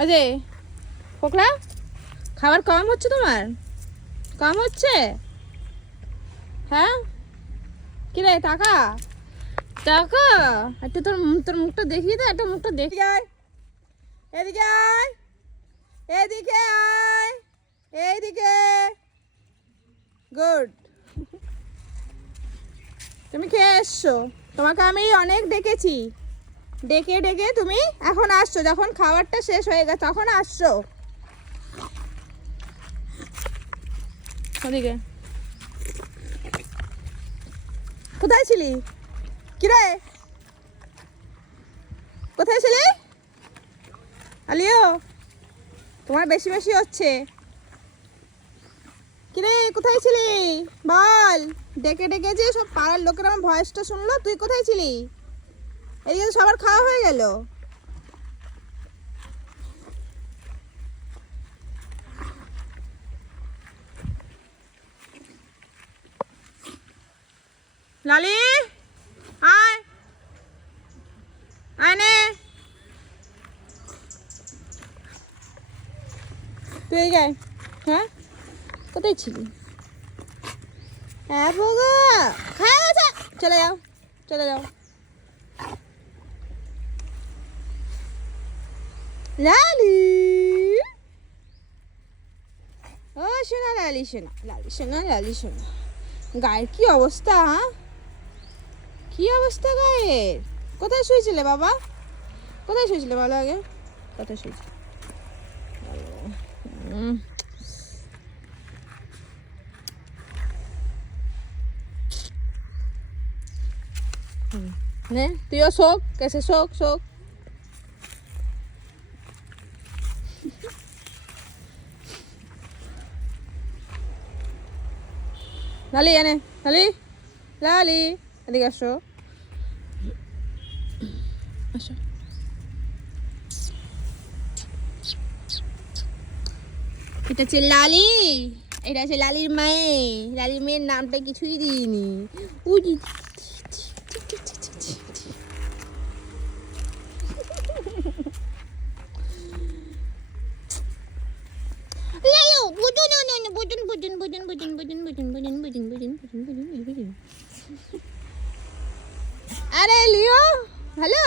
আরে ফোকলা, খাবার কম হচ্ছে তোমার? কম হচ্ছে? হ্যাঁ, কি রে টাকা টাকা? একটু তোর তোর মুখটা দেখিয়ে দে, একটা মুখটা দেখি। আয় এদিকে, আয় এদিকে, আয় এইদিকে। গুড, তুমি খেয়ে এসছো। তোমাকে আমি অনেক ডেকেছি, ডেকে ডেকে তুমি এখন আসছো। যখন খাবারটা শেষ হয়ে গেছে তখন আসছো। ওদিকে কোথায় ছিলি? কিরে কোথায় ছিলি? আলিও, তোমার বেশি বেশি হচ্ছে। কিরে কোথায় ছিলি বল? ডেকে ডেকে যে সব পাড়ার লোকের আমার ভয়েসটা শুনলো, তুই কোথায় ছিলি? এদিকে সবার খাওয়া হয়ে গেল। লালি আয়, আয় নে। তুই এই গায়। হ্যাঁ, কোথায় ছিলি? হ্যাঁ বাবা, খাওয়া গেছে, চলে যাও, চলে যাও। লালি, ও শোনা লালি, শোনা লালি, শোনা লালি, শোনা। গায়ের কি অবস্থা? হ্যাঁ, কি অবস্থা গায়ের? কোথায় শুয়েছিলে বাবা? কোথায় শুয়েছিলে বলো আগে? কোথায় শুয়েছিলে? নে তুইও শোক, কেসে শোক শোক। লালি এনে, লালি, লালি এদিকে আসো, আসো। এটা হচ্ছে লালি, এটা হচ্ছে লালির মায়ে। লালির মেয়ের নামটা কিছুই দিইনি। উই আরে লিও, হ্যালো।